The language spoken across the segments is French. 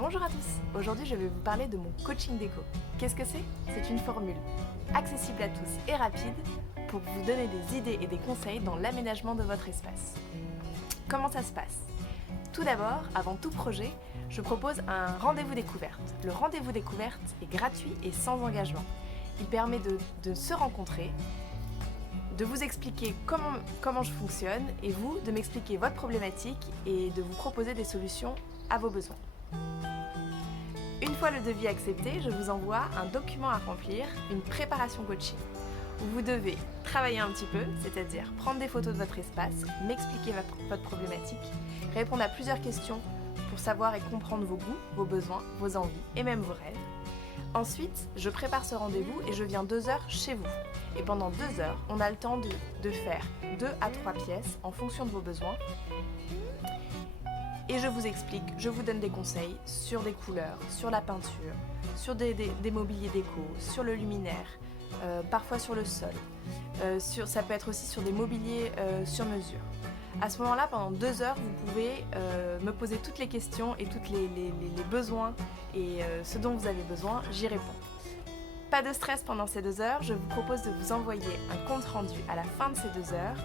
Bonjour à tous. Aujourd'hui, je vais vous parler de mon coaching déco. Qu'est-ce que c'est? C'est une formule accessible à tous et rapide pour vous donner des idées et des conseils dans l'aménagement de votre espace. Comment ça se passe? Tout d'abord, avant tout projet, je propose un rendez-vous découverte. Le rendez-vous découverte est gratuit et sans engagement. Il permet de se rencontrer, de vous expliquer comment je fonctionne et vous de m'expliquer votre problématique et de vous proposer des solutions à vos besoins. Une fois le devis accepté, je vous envoie un document à remplir, une préparation coaching, où vous devez travailler un petit peu, c'est-à-dire prendre des photos de votre espace, m'expliquer votre problématique, répondre à plusieurs questions pour savoir et comprendre vos goûts, vos besoins, vos envies et même vos rêves. Ensuite, je prépare ce rendez-vous et je viens 2 heures chez vous. Et pendant 2 heures, on a le temps de faire 2 à 3 pièces en fonction de vos besoins. Et je vous explique, je vous donne des conseils sur des couleurs, sur la peinture, sur des mobiliers déco, sur le luminaire, parfois sur le sol. Ça peut être aussi sur des mobiliers sur mesure. À ce moment-là, pendant 2 heures, vous pouvez me poser toutes les questions et tous les besoins et ce dont vous avez besoin, j'y réponds. Pas de stress pendant ces 2 heures, je vous propose de vous envoyer un compte rendu à la fin de ces 2 heures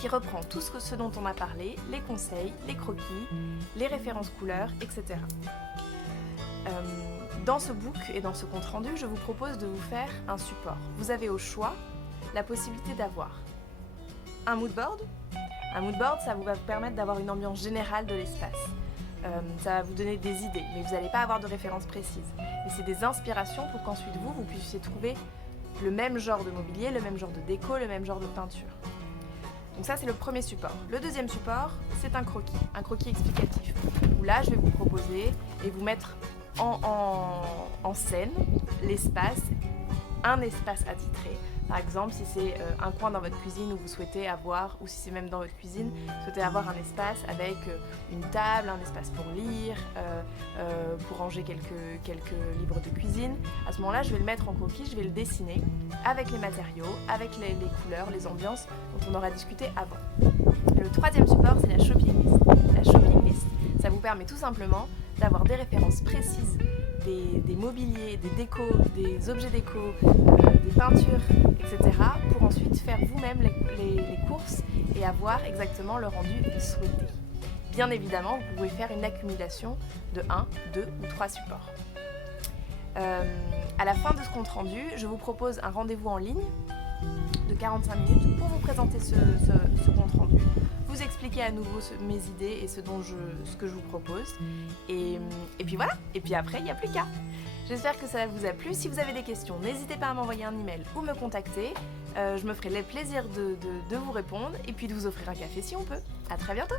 qui reprend tout ce dont on a parlé, les conseils, les croquis, les références couleurs, etc. Dans ce book et dans ce compte rendu, je vous propose de vous faire un support. Vous avez au choix la possibilité d'avoir un mood board. Un mood board, ça va vous permettre d'avoir une ambiance générale de l'espace. Ça va vous donner des idées, mais vous n'allez pas avoir de références précises. Mais c'est des inspirations pour qu'ensuite vous puissiez trouver le même genre de mobilier, le même genre de déco, le même genre de peinture. Donc ça, c'est le premier support. Le deuxième support, c'est un croquis explicatif. Où là, je vais vous proposer et vous mettre en scène l'espace, un espace attitré. Par exemple, si c'est un coin dans votre cuisine où vous souhaitez avoir, ou si c'est même dans votre cuisine, vous souhaitez avoir un espace avec une table, un espace pour lire, pour ranger quelques livres de cuisine. À ce moment-là, je vais le mettre en croquis, je vais le dessiner avec les matériaux, avec les couleurs, les ambiances dont on aura discuté avant. Le troisième support, c'est la shopping list. La shopping list, ça vous permet tout simplement d'avoir des références précises des mobiliers, des décos, des objets déco, des peintures, etc. pour ensuite faire vous-même les courses et avoir exactement le rendu souhaité. Bien évidemment, vous pouvez faire une accumulation de 1, 2 ou 3 supports. À la fin de ce compte rendu, je vous propose un rendez-vous en ligne de 45 minutes pour vous présenter ce compte rendu, vous expliquer à nouveau mes idées et ce que je vous propose. Et puis voilà, et puis après, il n'y a plus qu'à. J'espère que ça vous a plu. Si vous avez des questions, n'hésitez pas à m'envoyer un email ou me contacter. Je me ferai le plaisir de vous répondre et puis de vous offrir un café si on peut. À très bientôt.